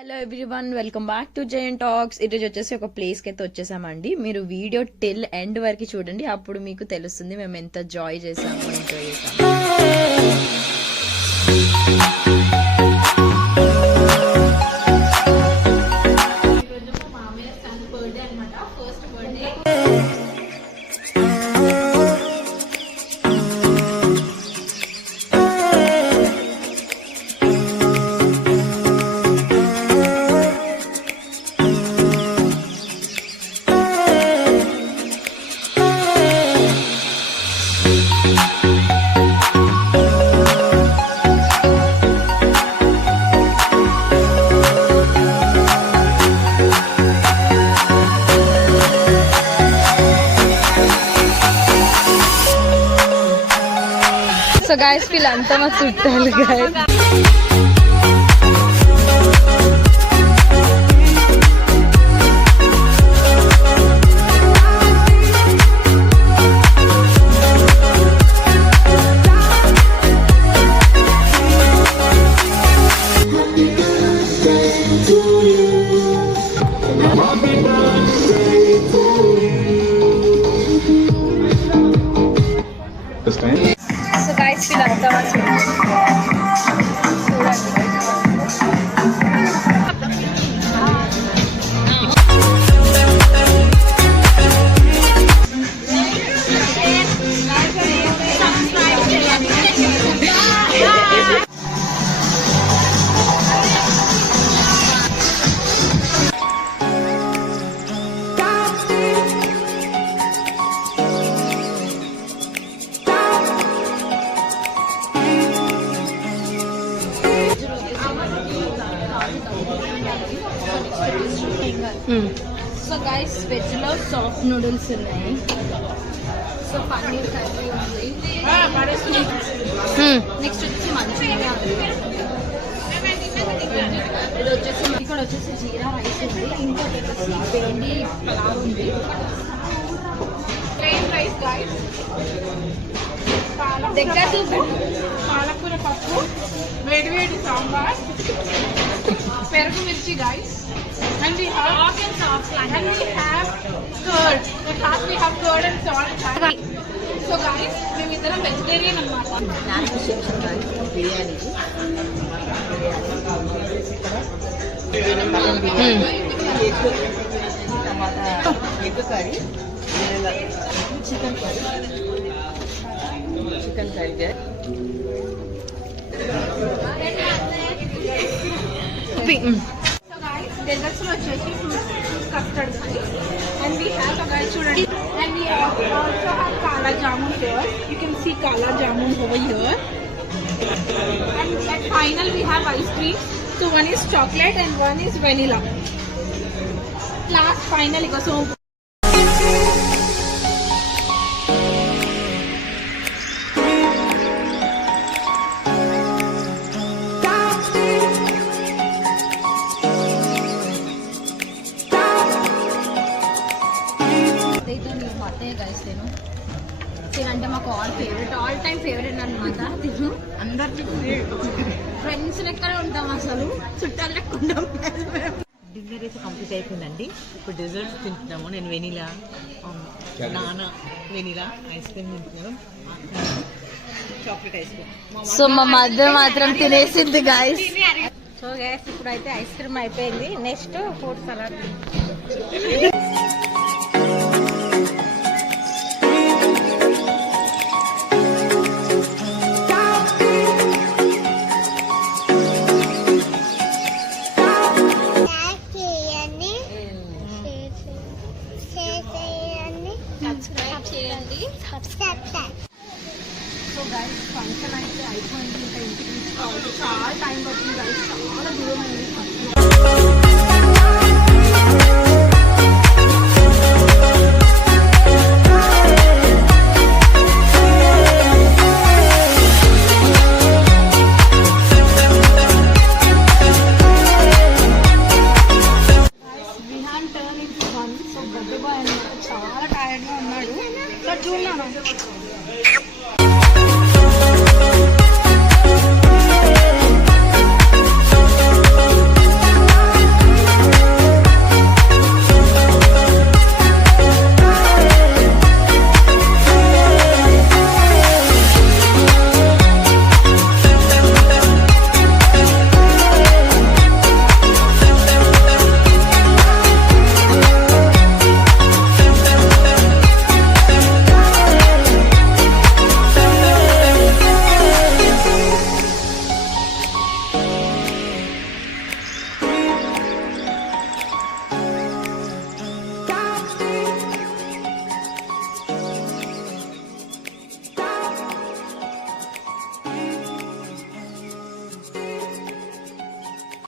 Hello everyone, welcome back to Jain టాక్స్. ఈరోజు వచ్చేసి ఒక ప్లేస్ కి అయితే వచ్చేసామండి. మీరు వీడియో టిల్ ఎండ్ వరకు చూడండి, అప్పుడు మీకు తెలుస్తుంది మేము ఎంత ఎంజాయ్ చేసాము. సో గైస్ వీళ్ళంతా మా చుట్టాలు గైస్. సో గైస్ వీళ్ళంతా మా సో గైస్ వెజ్ లో సాఫ్ట్ నూడిల్స్ ఉన్నాయి. సో పన్నీర్ కర్రీ ఉంది. నెక్స్ట్ వచ్చి మంచూరియా ఉంది. ఇది వచ్చేసి ఇక్కడ వచ్చేసి జీరా రైస్ ఉంది. ఇంకోటి వచ్చేసి బెండి పలావ్ ఉంది. ప్లెయిన్ రైస్ గైస్, దగ్గర పాలకూర పప్పు, వేడివేడి సాంబార్, పెరుగు మిర్చి guys. And we have curd. At last we have curd and salt. So guys, మేము ఇద్దరం వెజిటేరియన్ అన్నమాట. చికెన్ కర్రీ డెజర్ట్స్ లో వచ్చేసి fruits custard and we have guys చూడండి. And we also have kala jamun here. You can see kala jamun over here. And at final we have ice cream. So one is chocolate and one is vanilla. Last final iga so అంటే మాకు all time favourite అనమాట. తిను అందరికి ఫ్రెండ్స్ లెక్కనే ఉంటాం, అసలు చుట్టాలు లెక్క ఉంటాం. డిన్నర్ అయితే కంప్లీట్ అయిపోయిందండి. ఇప్పుడు డెజర్ట్స్ తింటున్నాము. నేను వెనీలా, నాన్న వెనీలా ఐస్ క్రీమ్ తింటున్నాను, చాక్లెట్ ఐస్ క్రీమ్. సో మా మదర్ మాత్రం తినేసింది గైస్. సో గైస్ ఇప్పుడైతే ఐస్ క్రీమ్ అయిపోయింది. Next fruit salad.